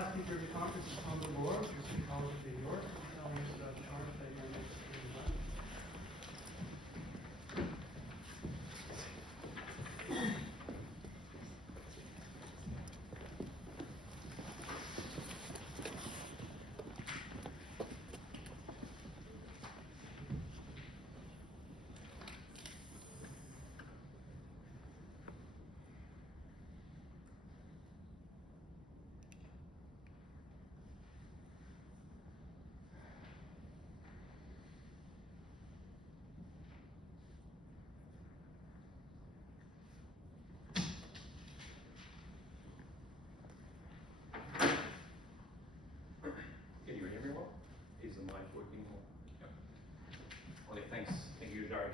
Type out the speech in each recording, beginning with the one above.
last speaker of the conference is Tom Delord, who's from the College of New York. He'll tell us the chart that you're next to the button.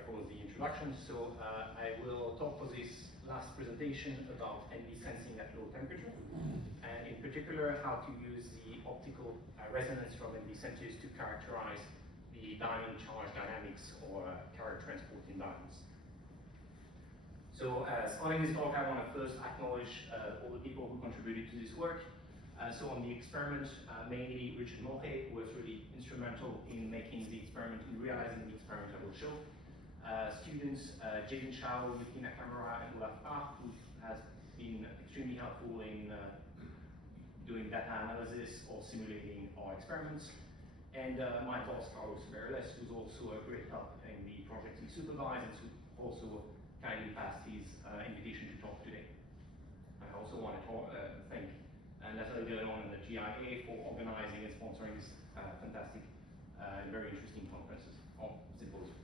For the introduction. So I will talk for this last presentation about NV sensing at low temperature, and in particular how to use the optical resonance from NV sensors to characterize the diamond charge dynamics or carrier transport in diamonds. So starting this talk, I want to first acknowledge all the people who contributed to this work. So on the experiment, mainly Richard Mohe was really instrumental in making the experiment, in realizing the experiment I will show. Students, Jaden Chow, Yuki Nakamura, and Olaf Ah, who has been extremely helpful in doing data analysis or simulating our experiments. And my boss, Carlos Verles, who's also a great help in the project he supervised, and who also kindly passed his invitation to talk today. I also want to thank Natalie Delord and the GIA for organizing and sponsoring this fantastic and very interesting conferences or symposium.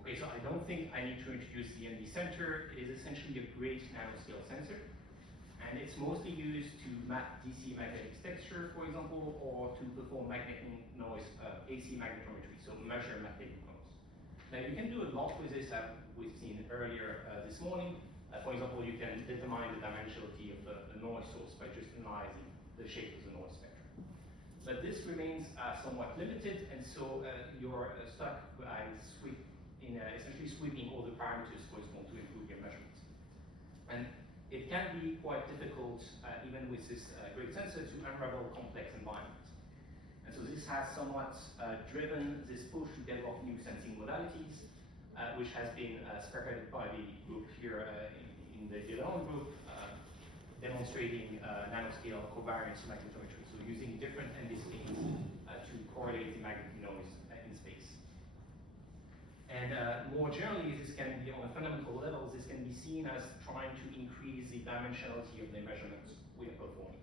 Okay, so I don't think I need to introduce the NV sensor. It is essentially a great nanoscale sensor, and it's mostly used to map DC magnetic texture, for example, or to perform magnetic noise, AC magnetometry, so measure magnetic noise. Now you can do a lot with this, as we've seen earlier this morning. For example, you can determine the dimensionality of the noise source by just analyzing the shape of the noise spectrum. But this remains somewhat limited, and so you're stuck by essentially sweeping all the parameters correspond to improve your measurements. And it can be quite difficult, even with this great sensor, to unravel complex environments. And so this has somewhat driven this push to develop new sensing modalities, which has been spearheaded by the group here in the Delord group, demonstrating nanoscale covariance magnetometry, so using different NV scales to correlate the magnetic noise in space. And more generally, this can be, on a fundamental level, this can be seen as trying to increase the dimensionality of the measurements we are performing.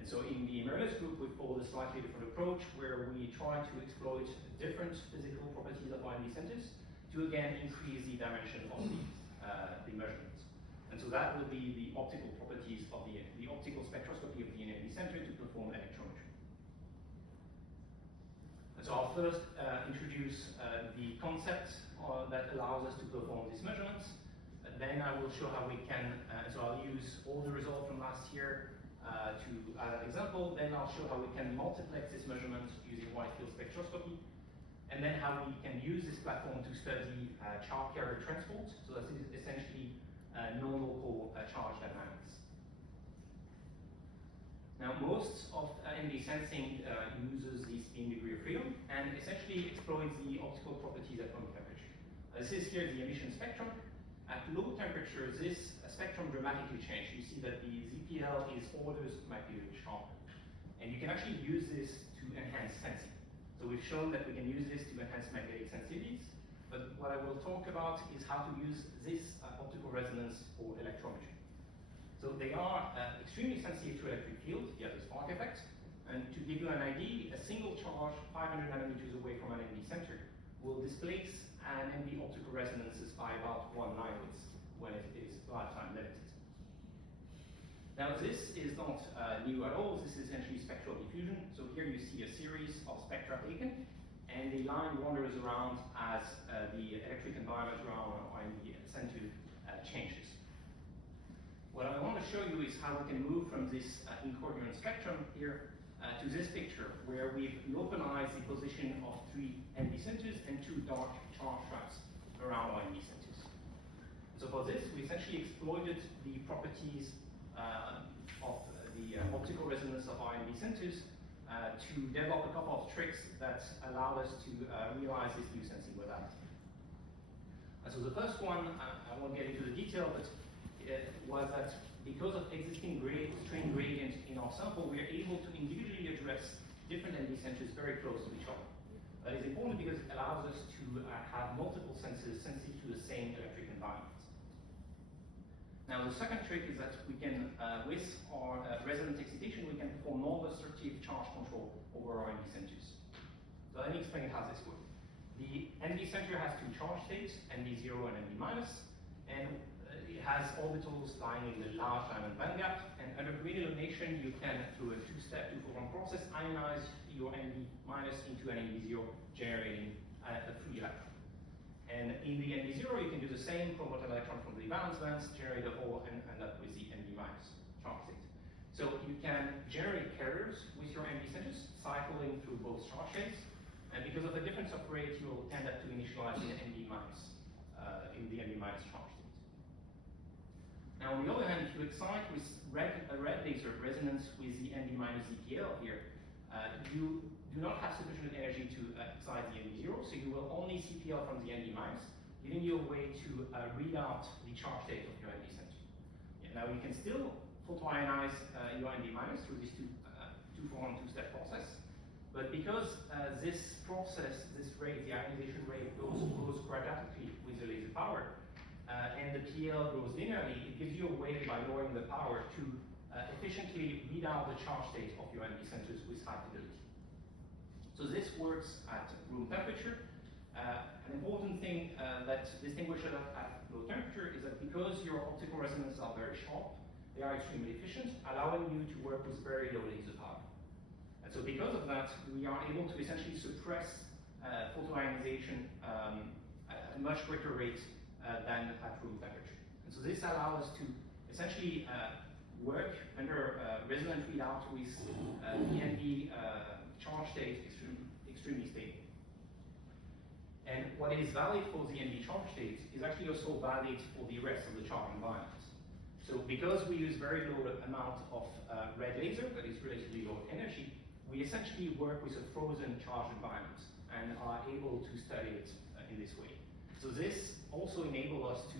And so in the Merlis group, we follow a slightly different approach, where we try to exploit different physical properties of NV sensors to again increase the dimension of the measurements. And so that would be the optical properties of the optical spectroscopy of the NV sensor to perform electrometry. So I'll first introduce the concept that allows us to perform these measurements. Then I will show how we can, so I'll use all the results from last year as an example. Then I'll show how we can multiplex this measurement using wide field spectroscopy. And then how we can use this platform to study charge carrier transport. So this is essentially non-local charge dynamics. Now, most of NV sensing uses the spin degree of freedom and essentially exploits the optical properties at room temperature. This is here the emission spectrum. At low temperature, this spectrum dramatically changes. You see that the ZPL is orders of magnitude sharper. And you can actually use this to enhance sensing. So we've shown that we can use this to enhance magnetic sensitivities. But what I will talk about is how to use this optical resonance for electrometry. So they are extremely sensitive to electric field via the spark effect. And to give you an idea, a single charge 500 nanometers away from an NV sensor will displace an NV optical resonances by about 1/9 when it is lifetime limited. Now this is not new at all. This is essentially spectral diffusion. So here you see a series of spectra taken, and the line wanders around as the electric environment around the sensor changes. What I want to show you is how we can move from this incoherent spectrum here to this picture, where we've localized the position of 3 NV centers and 2 dark charge traps around our NV centers. So for this, we essentially exploited the properties of the optical resonance of our NV centers to develop a couple of tricks that allow us to realize this new sensing modality. So the first one, I won't get into the detail, but was that because of existing strain gradient in our sample, we are able to individually address different NV centers very close to each other. That is important because it allows us to have multiple sensors sensitive to the same electric environment. Now the second trick is that we can, with our resonant excitation, we can perform non-destructive charge control over our NV centers. So let me explain how this works. The NV center has two charge states, NV0 and NV minus, and it has orbitals lying in the large diamond bandgap, and under green illumination you can, through a two-step, two-photon process, ionize your NV minus into an NV0, generating a free electron. And in the NV0 you can do the same, promote an electron from the valence bands, generate a hole, and end up with the NV minus charge state. So you can generate carriers with your NV centers, cycling through both charge states, and because of the difference of rate, you will tend up to initialize in the NV minus charge state. Now, on the other hand, if you excite with a red laser resonance with the NV minus EPL here, you do not have sufficient energy to excite the NV0, so you will only CPL from the NV minus, giving you a way to read out the charge state of your NV center. Now, you can still photoionize your NV minus through this two-photon, two-step process. But because this process, this rate, the ionization rate, goes quadratically with the laser power, and the PL grows linearly, it gives you a way, by lowering the power, to efficiently read out the charge state of your NV centers with high fidelity. So this works at room temperature. An important thing that distinguishes it at low temperature is that because your optical resonances are very sharp, they are extremely efficient, allowing you to work with very low laser power. And so because of that, we are able to essentially suppress photoionization at a much quicker rate than at room temperature. And so this allows us to essentially work under resonant readout with the NV charge state extremely stable. And what is valid for the NV charge state is actually also valid for the rest of the charge environment. So because we use very low amount of red laser, that is relatively low energy, we essentially work with a frozen charge environment and are able to study it in this way. So this also enables us to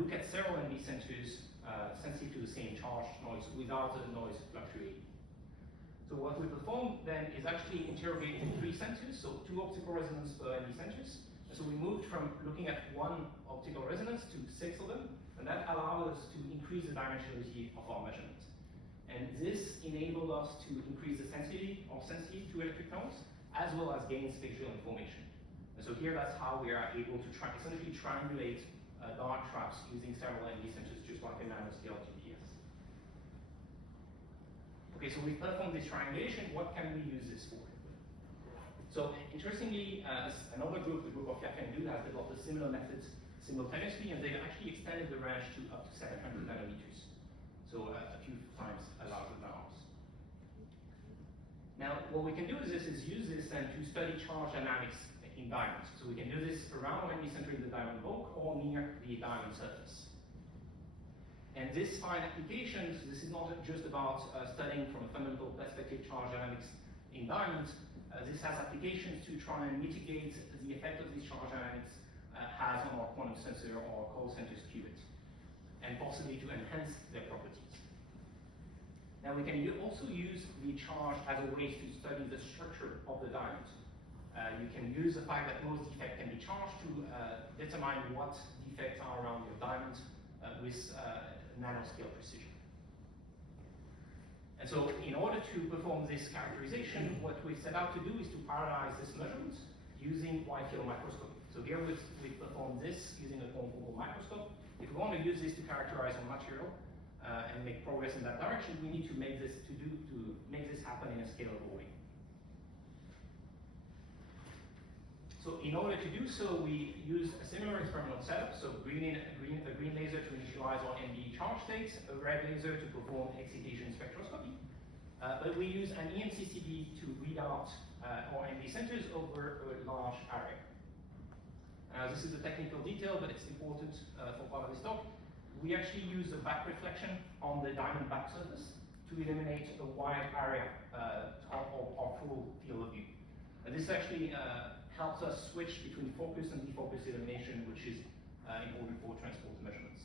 look at several NV centers sensitive to the same charge noise without the noise fluctuating. So what we perform then is actually interrogating 3 centers, so 2 optical resonances per NV centers. And so we moved from looking at 1 optical resonance to 6 of them, and that allowed us to increase the dimensionality of our measurement. And this enabled us to increase the sensitivity to electric noise, as well as gain spatial information. And so here that's how we are able to essentially triangulate dark traps using several NV centers, just like a nanoscale GPS. Okay, so we performed this triangulation. What can we use this for? So interestingly, another group, the group of Yaffe and Du, has developed a similar method simultaneously, and they've actually extended the range to up to 700 nanometers. So a few times larger than ours. Now, what we can do is use this then to study charge dynamics in diamonds. So we can do this around when we center in the diamond bulk or near the diamond surface. And this finds applications. This is not just about studying from a fundamental perspective charge dynamics in diamonds. This has applications to try and mitigate the effect of these charge dynamics has on our quantum sensor or Cold Centers qubit, and possibly to enhance their properties. Now we can also use the charge as a way to study the structure of the diamond. You can use the fact that most defects can be charged to determine what defects are around your diamond with nanoscale precision. And so in order to perform this characterization, what we set out to do is to parallelize this measurement using wide field microscopy. So here we perform this using a conformal microscope. If we want to use this to characterize our material and make progress in that direction, we need to make this happen in a scalable way. So in order to do so, we use a similar experimental setup. So a green laser to initialize our NV charge states, a red laser to perform excitation spectroscopy. But we use an EMCCD to read out our NV centers over a large array. This is a technical detail, but it's important for part of this talk. We actually use a back reflection on the diamond back surface to to eliminate a wide area of our full field of view. And this actually helps us switch between focus and defocus elimination, which is important for transport measurements.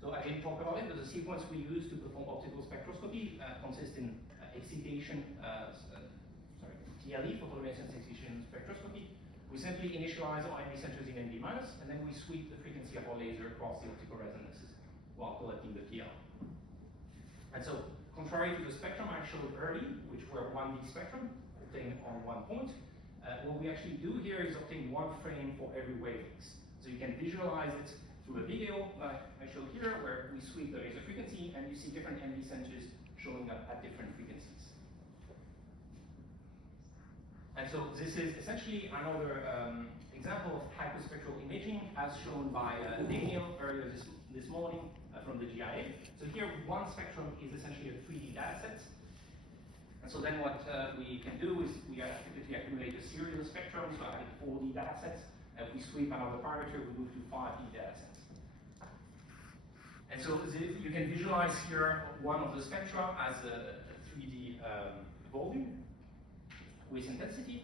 So I didn't talk about it, but the sequence we use to perform optical spectroscopy consists in excitation, TLE, photoluminescence excitation spectroscopy. We simply initialize our ND centers in ND minus, and then we sweep the frequency of our laser across the optical resonances while collecting the PL. And so, contrary to the spectrum I showed earlier, which were 1D spectrum obtained on one point, what we actually do here is obtain one frame for every wavelength. So you can visualize it through a video like I showed here, where we sweep the laser frequency and you see different ND centers showing up at different frequencies. And so this is essentially another example of hyperspectral imaging as shown by Daniel earlier this morning from the GIA. So here one spectrum is essentially a 3D data set. And so then what we can do is we typically accumulate a series of spectrum, so I have 4D data sets. If we sweep another parameter, we move to 5D data sets. And so you can visualize here one of the spectra as a 3D volume with intensity.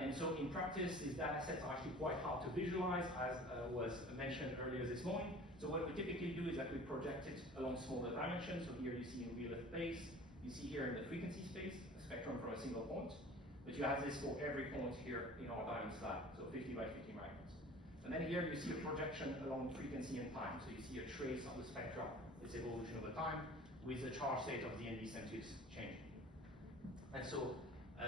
And so in practice, these data sets are actually quite hard to visualize, as was mentioned earlier this morning. So what we typically do is that we project it along smaller dimensions. So here you see in real space, you see here in the frequency space, a spectrum from a single point. But you have this for every point here in our diamond slab, so 50 by 50 microns. And then here you see a projection along frequency and time. So you see a trace of the spectra, its evolution over time, with the charge state of the ND centers changing. And so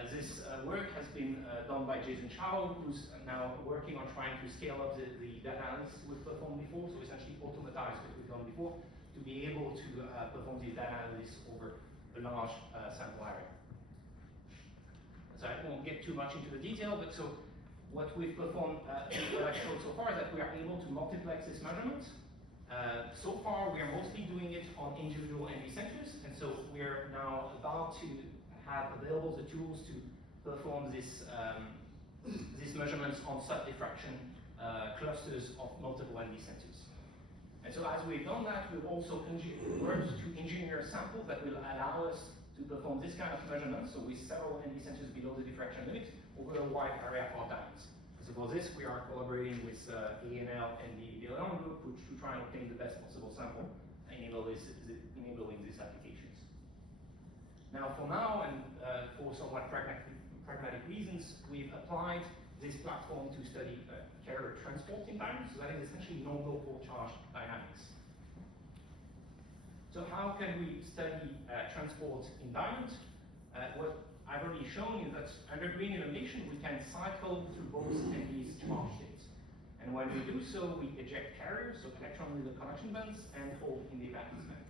this work has been done by Jason Chow, who's now working on trying to scale up the data analysis we've performed before, so essentially automatize what we've done before, to be able to perform these data analysis over a large sample area. So I won't get too much into the detail, but so what we've performed, what I've showed so far is that we are able to multiplex this measurement. So far, we are mostly doing it on individual ND centers, and so we're now about to have available the tools to perform this these measurements on sub-diffraction clusters of multiple ND centers. And so as we've done that, we've also worked to engineer samples that will allow us to perform this kind of measurements, so with several ND centers below the diffraction limit over a wide area of our diamonds. So for this, we are collaborating with ANL and the Delord group to try and obtain the best possible sample and enabling these applications. Now, for now, and for somewhat pragmatic reasons, we've applied this platform to study carrier transport in diamonds. So that is essentially non-local charge dynamics. So how can we study transport in diamonds? What I've already shown is that under green illumination, we can cycle through both ND's charge states. And when we do so, we eject carriers, so electrons in the conduction bands, and hole in the valence band.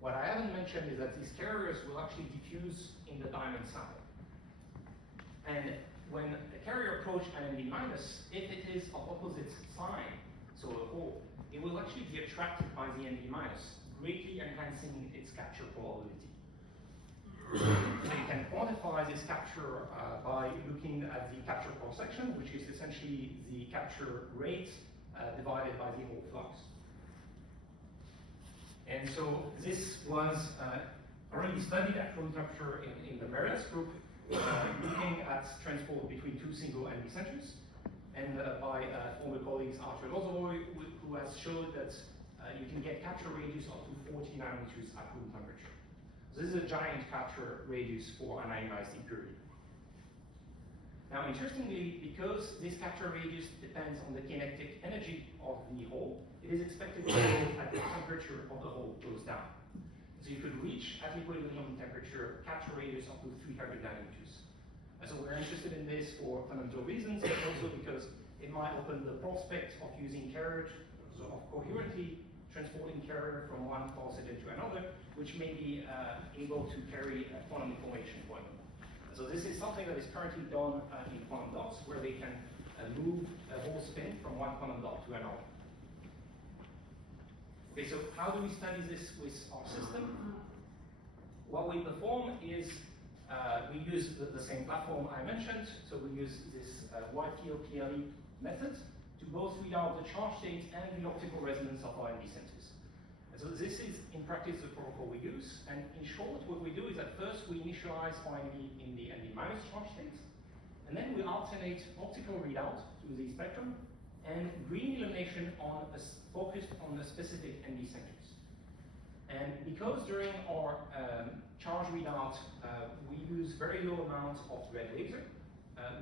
What I haven't mentioned is that these carriers will actually diffuse in the diamond sample. And when a carrier approaches an ND minus, if it is of opposite sign, so a hole, it will actually be attracted by the ND minus, greatly enhancing its capture probability. So you can quantify this capture by looking at the capture cross-section, which is essentially the capture rate divided by the hole flux. And so this was already studied at room capture in the Meredith group, looking at transport between two single ND centers, and by former colleagues Arthur Lozoy, who has showed that you can get capture radius up to 40 nanometers at room temperature. So this is a giant capture radius for an ionized impurity. Now, interestingly, because this capture radius depends on the kinetic energy of the hole, it is expected to go at the temperature of the hole goes down. So you could reach at equilibrium temperature capture radius up to 300 nanometers. And so we're interested in this for fundamental reasons, but also because it might open the prospect of using carriage, so of coherently transporting carrier from one pulse agent to another, which may be able to carry quantum information for them. So this is something that is currently done in quantum dots, where they can move a whole spin from one quantum dot to another. Okay, so how do we study this with our system? What we perform is we use the same platform I mentioned. So we use this wide field PLE method to both read out the charge state and the optical resonance of our ND centers. And So this is, in practice, the protocol we use. And in short, what we do is at first we initialize our ND in the ND minus charge state. And then we alternate optical readout to the spectrum and green illumination focused on the specific ND centers. And because during our charge readout, we use very low amounts of red laser,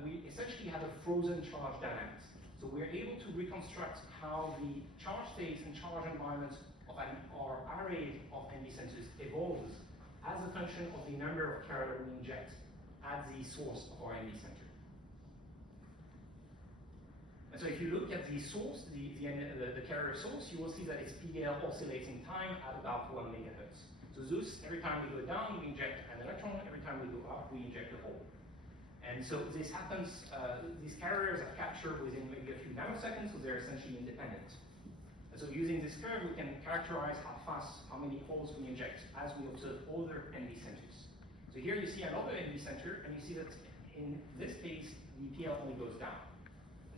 we essentially have a frozen charge dynamics. So we're able to reconstruct how the charge states and charge environments of our array of ND sensors evolves as a function of the number of carrier we inject at the source of our ND center. And so if you look at the source, the carrier source, you will see that it's PL oscillating time at about 1 megahertz. So this, every time we go down, we inject an electron, every time we go up, we inject a hole. And so this happens, these carriers are captured within maybe a few nanoseconds, so they're essentially independent. And so using this curve, we can characterize how fast, how many holes we inject as we observe other ND centers. So here you see another ND center, and you see that in this case, the PL only goes down.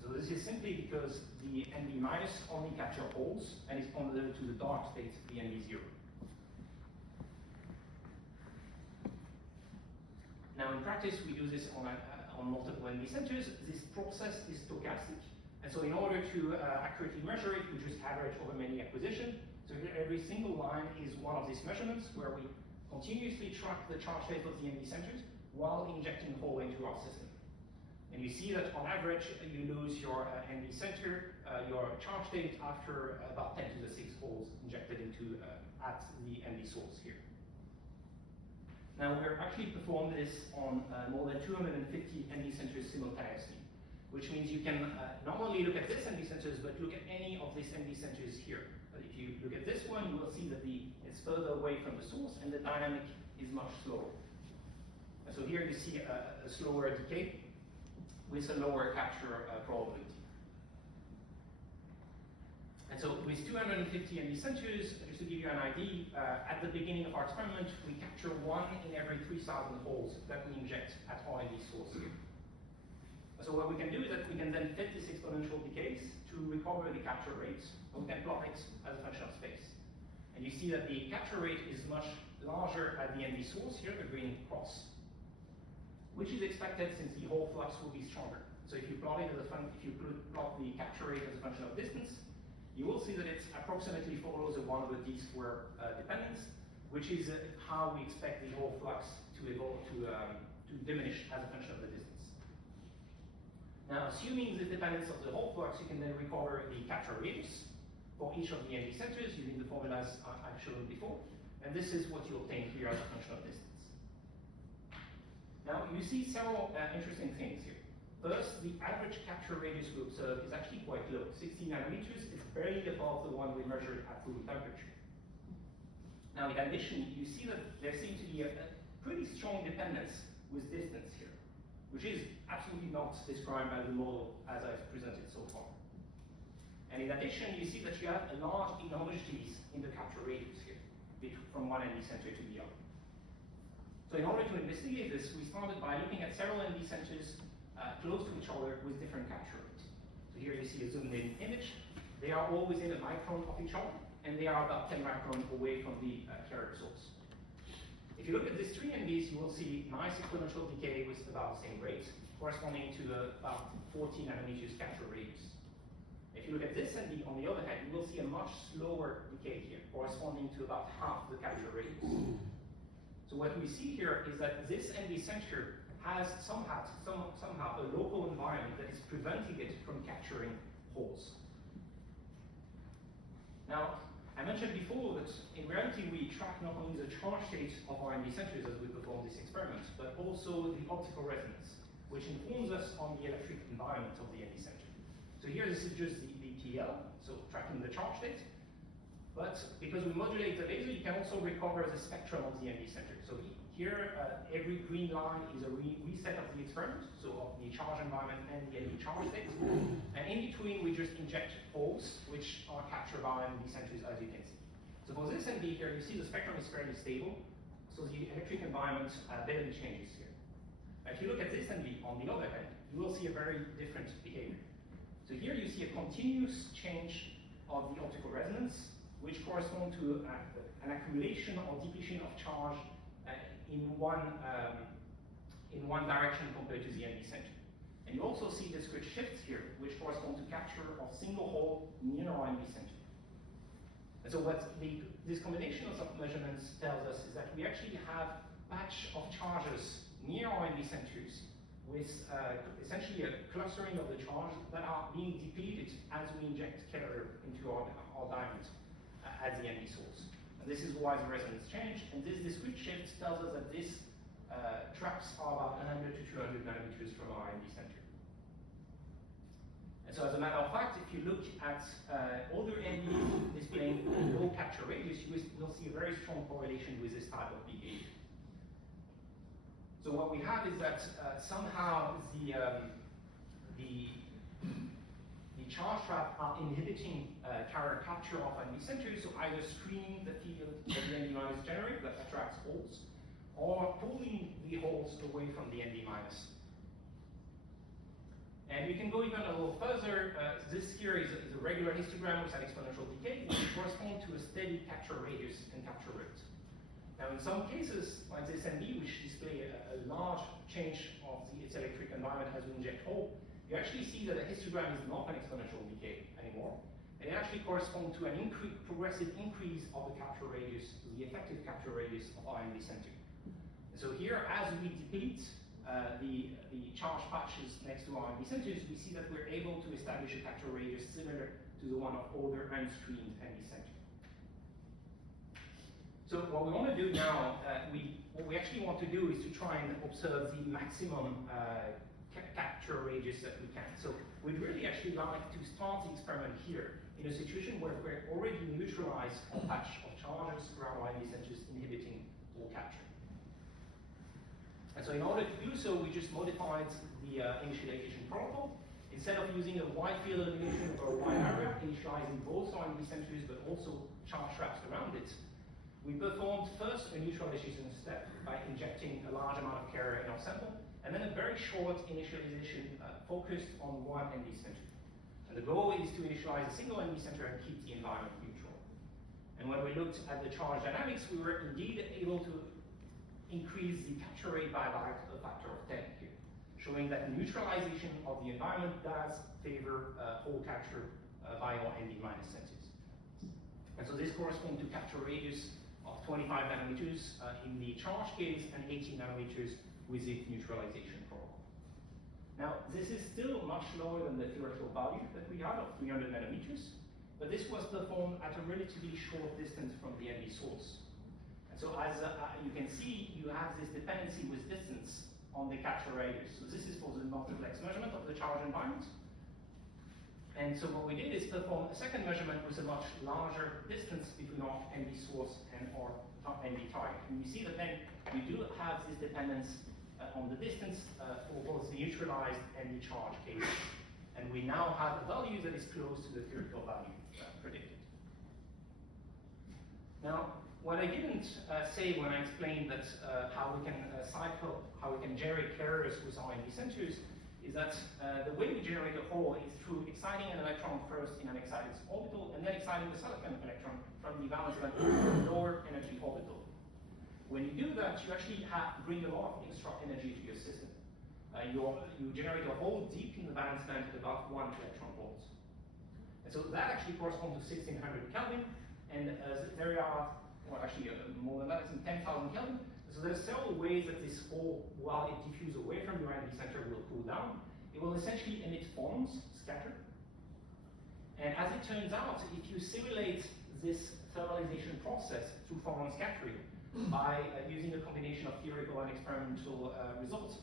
So this is simply because the ND minus only capture holes, and is converted to the dark state, the ND zero. Now in practice, we do this on multiple ND centers. This process is stochastic. And so in order to accurately measure it, we just average over many acquisition. So here every single line is one of these measurements where we continuously track the charge state of the ND centers while injecting hole into our system. And you see that on average, you lose your ND center, your charge state after about 10 to the 6 holes injected into at the ND source here. Now we're actually performed this on more than 250 ND centers simultaneously, which means you can not only look at this ND centers, but look at any of these ND centers here. But if you look at this one, you will see that it's further away from the source and the dynamic is much slower. And so here you see a slower decay with a lower capture probability. And so with 250 ND centers, just to give you an idea, at the beginning of our experiment, we capture 1 in every 3,000 holes that we inject at our ND source here. So what we can do is that we can then fit this exponential decays to recover the capture rates, and we can plot it as a function of space. And you see that the capture rate is much larger at the ND source here, the green cross, which is expected since the hole flux will be stronger. So if you plot it as plot the capture rate as a function of distance, you will see that it approximately follows a 1/d square dependence, which is how we expect the hole flux to evolve to diminish as a function of the distance. Now, assuming the dependence of the hole flux, you can then recover the capture rates for each of the ND centers using the formulas I've shown before, and this is what you obtain here as a function of distance. Now, you see several interesting things here. First, the average capture radius we observe is actually quite low, 60 nanometers. It's barely above the one we measured at room temperature. Now, in addition, you see that there seems to be a pretty strong dependence with distance here, which is absolutely not described by the model as I've presented so far. And in addition, you see that you have a large inhomogeneities in the capture radius here, from one ND center to the other. So in order to investigate this, we started by looking at several ND centers close to each other with different capture rates. So here you see a zoomed in image. They are all within a micron of each other, and they are about 10 microns away from the carrier source. If you look at these 3 NDs, you will see nice exponential decay with about the same rate, corresponding to about 40 nanometers capture radius. If you look at this ND, on the other hand, you will see a much slower decay here, corresponding to about half the capture radius. So what we see here is that this ND center has somehow a local environment that is preventing it from capturing holes. Now, I mentioned before that in reality we track not only the charge state of our ND centers as we perform this experiment, but also the optical resonance, which informs us on the electric environment of the ND center. So here this is just the PL, so tracking the charge state. But because we modulate the laser, you can also recover the spectrum of the ND center. So here, every green line is a reset of the experiment, so of the charge environment and the ND charge state. And in between, we just inject holes, which are captured by ND centers, as you can see. So for this ND here, you see the spectrum is fairly stable, so the electric environment barely changes here. If you look at this ND, on the other hand, you will see a very different behavior. So here you see a continuous change of the optical resonance which correspond to an accumulation or depletion of charge in one direction compared to the ND center. And you also see discrete shifts here, which correspond to capture of single hole near our ND center. And so what this combination of measurements tells us is that we actually have patch of charges near our ND centers with essentially a clustering of the charges that are being depleted as we inject carrier into our diamond at the ND source. And this is why the resonance changed, and this discrete shift tells us that these traps are about 100 to 200 nanometers from our ND center. And so as a matter of fact, if you look at other NDs displaying low capture radius, you will see a very strong correlation with this type of behavior. So what we have is that somehow the charge trap are inhibiting carrier capture of ND centers, so either screening the field that the ND minus generate that attracts holes, or pulling the holes away from the ND minus. And we can go even a little further. This here is a regular histogram with an exponential decay, which corresponds to a steady capture radius and capture rate. Now, in some cases, like this ND, which display a large change of its electric environment as we inject hole, you actually see that the histogram is not an exponential decay anymore, and it actually corresponds to an progressive increase of the capture radius, the effective capture radius of our ND center. And so here, as we deplete the charge patches next to our ND centers, we see that we're able to establish a capture radius similar to the one of older unscreened ND centers. So what we want to do now, what we actually want to do is to try and observe the maximum capture radius that we can. So we'd really actually like to start the experiment here in a situation where we're already neutralized a patch of charges around our ND centers inhibiting all capture. And so in order to do so, we just modified the initialization protocol. Instead of using a wide field illumination or a wide area, initializing both our ND centers but also charge traps around it, we performed first a neutralization step by injecting a large amount of carrier in our sample, and then a very short initialization focused on one ND center. And the goal is to initialize a single ND center and keep the environment neutral. And when we looked at the charge dynamics, we were indeed able to increase the capture rate by about a factor of 10 here, showing that neutralization of the environment does favor hole capture by our ND minus centers. And so this corresponds to capture radius of 25 nanometers in the charge case and 18 nanometers with the neutralization protocol. Now, this is still much lower than the theoretical value that we had of 300 nanometers, but this was performed at a relatively short distance from the ND source. And so as you can see, you have this dependency with distance on the capture radius. So this is for the multiplex measurement of the charge environment. And so what we did is perform a second measurement with a much larger distance between our ND source and our ND target. And you see that then we do have this dependence on the distance for both the neutralized and the charge cases. And we now have a value that is close to the theoretical value predicted. Now, what I didn't say when I explained that how we can how we can generate carriers with our ND centers is that the way we generate a hole is through exciting an electron first in an excited orbital, and then exciting the second electron from the valence band to a lower energy orbital. When you do that, you actually bring a lot of extra energy to your system. You generate a hole deep in the valence band at about 1 electron volts. And so that actually corresponds to 1600 Kelvin, and there are, well, actually more than that, it's in 10,000 Kelvin. So there are several ways that this hole, while it diffuses away from your ND center, will cool down. It will essentially emit photons, scatter. And as it turns out, if you simulate this thermalization process through photon scattering by using a combination of theoretical and experimental results,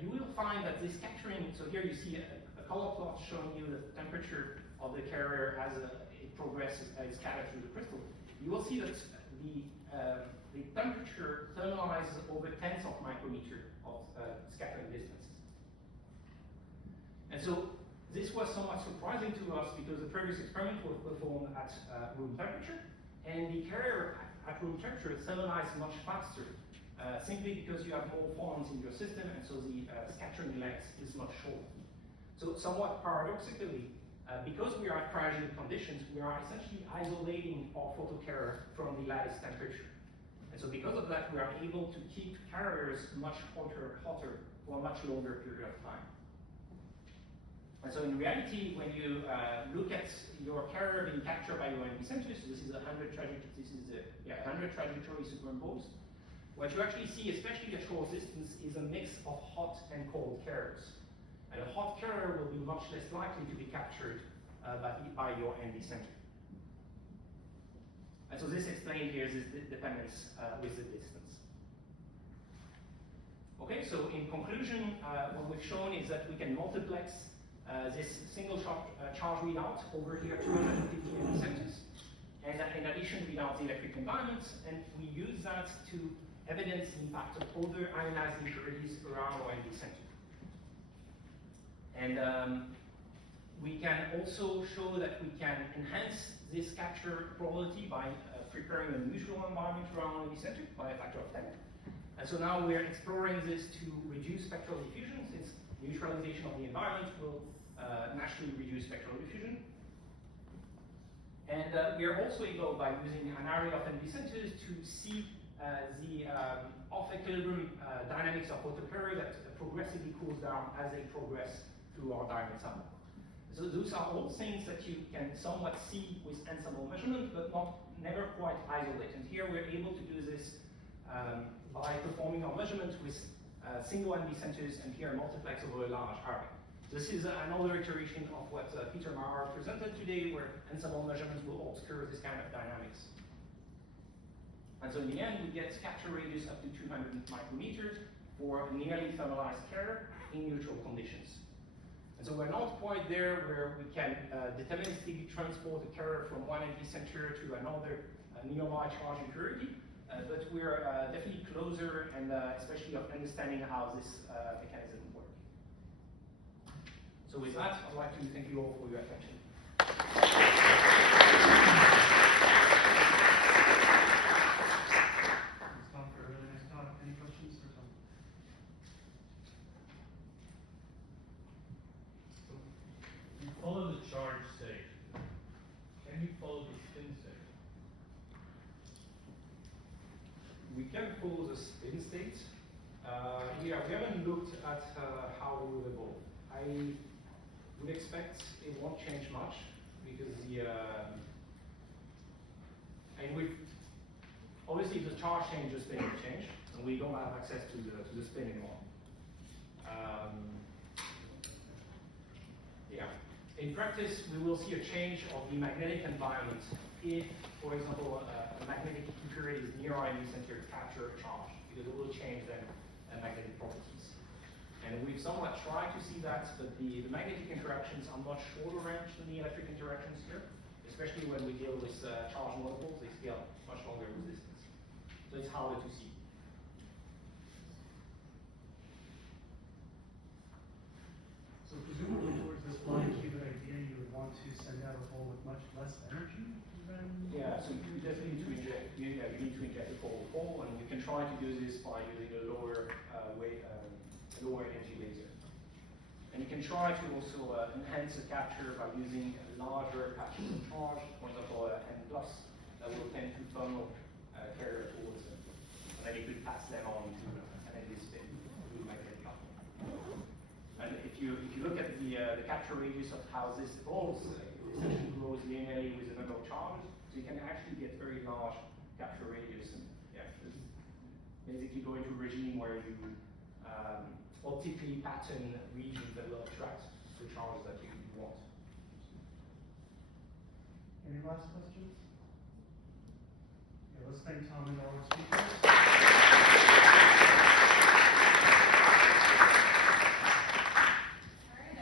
you will find that this scattering, so here you see a color plot showing you the temperature of the carrier as it progresses, as it scatters through the crystal. You will see that the temperature thermalizes over tenths of micrometer of scattering distance. And so this was somewhat surprising to us because the previous experiment was performed at room temperature, and the carrier at room temperature thermalizes much faster, simply because you have more photons in your system, and so the scattering length is much shorter. So somewhat paradoxically, Because we are at cryogenic conditions, we are essentially isolating our photocarrier from the lattice temperature. And so because of that, we are able to keep carriers much hotter for a much longer period of time. And so in reality, when you look at your carrier being captured by your NV centers, this is 100 trajectories superimposed. What you actually see, especially at short distance, is a mix of hot and cold carriers. And a hot carrier will be much less likely to be captured by your NV center. And so this explains here this dependence with the distance. Okay, so in conclusion, what we've shown is that we can multiplex this single charge readout over here 250 NV centers, and in addition read out the electric environment, and we use that to evidence the impact of other ionized impurities around our NV center. And we can also show that we can enhance this capture probability by preparing a neutral environment around NV center by a factor of 10. And so now we're exploring this to reduce spectral diffusion, since neutralization of the environment will naturally reduce spectral diffusion. And we are also able, by using an array of NV centers, to see the off-equilibrium dynamics of photocarrier that progressively cools down as they progress through our dynamic sample. So those are all things that you can somewhat see with ensemble measurement, but never quite isolate. And here we're able to do this by performing our measurements with single NV centers, and here multiplex over a large array. This is another iteration of what Peter Maurer presented today, where ensemble measurements will obscure this kind of dynamics. And so in the end, we get capture radius up to 200 micrometers for a nearly thermalized carrier in neutral conditions. And so we're not quite there where we can deterministically transport the carrier from one NV center to another nearby charge impurity, but we're definitely closer, and especially of understanding how this mechanism works. So with that, I'd like to thank you all for your attention. Thanks, Tom, for a really nice talk. Any questions for Tom? You follow the charge state. Can you follow the spin state? We can follow the spin state. Yeah, we haven't looked at how it will evolve. I would expect it won't change much, because obviously if the charge changes, spin will change, and we don't have access to the spin anymore. Yeah. In practice, we will see a change of the magnetic environment if, for example, a magnetic impurity is near our NV center to capture a charge, because it will change then magnetic properties. And we've somewhat tried to see that, but the magnetic interactions are much shorter range than the electric interactions here, especially when we deal with charge monopoles. They scale much longer resistance. So it's harder to see. So presumably towards this blind qubit idea, you would want to send out a hole with much less energy than... Yeah, so you definitely need to inject, you need to inject a cold hole, and you can try to do this by using a lower energy laser. And you can try to also enhance the capture by using larger patches of charge, for example, N+, that will tend to funnel carrier towards them. And then you could pass them on to an NV spin through magnetic couple. And if you look at the capture radius of how this evolves, it essentially grows linearly with the number of charges, so you can actually get very large capture radius. And yeah, it's basically going to a regime where you optically pattern regions that will attract the charges that you want. Any last questions? Yeah, let's thank Tom and all our speakers.